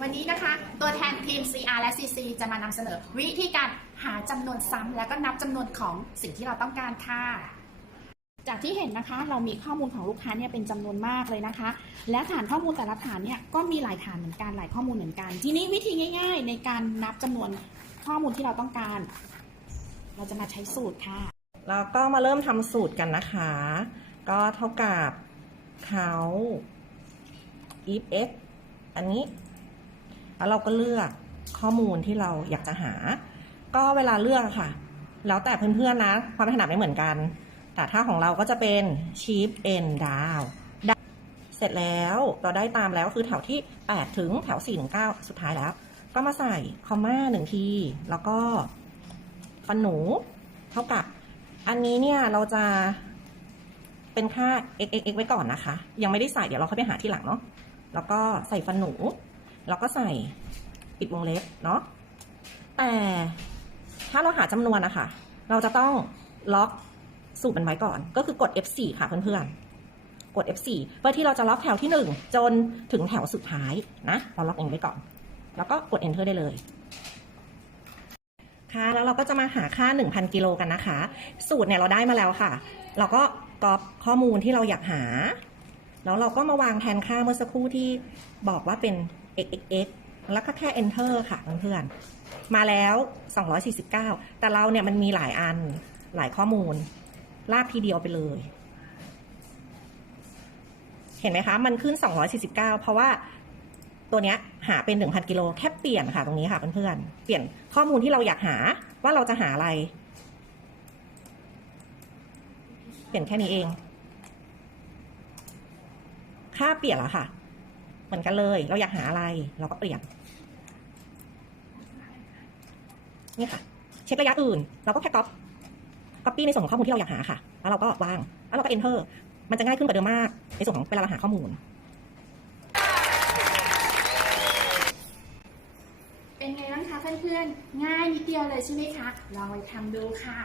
วันนี้นะคะ ตัวแทนทีม CR และ CC จะมานำเสนอวิธีการหาจำนวนซ้ำแล้วก็นับจำนวนของสิ่งที่เราต้องการค่ะ จากที่เห็นนะคะ เรามีข้อมูลของลูกค้าเนี่ยเป็นจำนวนมากเลยนะคะ และฐานข้อมูลแต่ละฐานเนี่ยก็มีหลายฐานเหมือนกันหลายข้อมูลเหมือนกัน ทีนี้วิธีง่าย ๆ ในการนับจำนวนข้อมูลที่เราต้องการ เราจะมาใช้สูตรค่ะแล้วก็มาเริ่มทำสูตรกันนะคะ ก็เท่ากับเขา if x อันนี้ แล้วเราก็เลือกข้อมูลที่เราอยากจะหา ก็เวลาเลือกค่ะ แล้วแต่เพื่อนๆนะ ความถนัดไม่เหมือนกัน แต่ถ้าของเราก็จะเป็น shift n down เสร็จแล้วเราได้ตามแล้วคือแถวที่ 8 ถึงแถว4ถึง9สุดท้ายแล้ว ก็มาใส่คอมมาหนึ่งที แล้วก็ฟันหนูเท่ากับ อันนี้เนี่ยเราจะเป็นค่า x x x ไว้ก่อนนะคะ ยังไม่ได้ใส่เดี๋ยวเราค่อยไปหาที่หลังเนาะแล้วก็ใส่ฟันหนู แล้วก็ใส่ปิดวงเล็บเนาะแต่ถ้าเราหาจำนวนนะคะเราจะต้องล็อกสูตรมันไว้ก่อน ก็คือกด F4 ค่ะเพื่อนๆ กด F4 เพื่อที่เราจะล็อกแถวที่ 1 จนถึงแถวสุดท้ายนะ เราล็อกเองไว้ก่อน แล้วก็กด Enter ได้เลย ค่ะ แล้วเราก็จะมาหาค่า 1,000 กิโลกันนะคะ สูตรเนี่ยเราได้มาแล้วค่ะ เราก็กรอบข้อมูลที่เราอยากหา แล้วเราก็มาวางแทนค่าเมื่อสักครู่ที่บอกว่าเป็น x x x แล้วก็แค่ enter ค่ะเพื่อนๆมาแล้ว 249 แต่เราเนี่ยมันมีหลายอันหลายข้อมูล ลากทีเดียวไปเลย เห็นไหมคะ มันขึ้น 249 เพราะว่าตัวเนี้ยหาเป็น 1,000 กิโลแค่เปลี่ยนค่ะตรงนี้ค่ะเพื่อนๆเปลี่ยนข้อมูลที่เราอยากหาว่าเราจะหาอะไร เปลี่ยนแค่นี้เอง ค่าเปลี่ยนแล้วค่ะ มือนกันเลย เราอยากหาอะไร เราก็เปลี่ยน นี่ค่ะ เช็คระยะอื่น เราก็แค่ก๊อปก๊อปปี้ในส่วนของข้อมูลที่เราอยากหาค่ะ แล้วเราก็วาง แล้วเราก็ enter มันจะง่ายขึ้นกว่าเดิมมาก ในส่วนของเวลาเราหาข้อมูล เป็นไงบ้างคะเพื่อนๆ ง่ายนิดเดียวเลยใช่ไหมคะ ลองไปทำดูค่ะ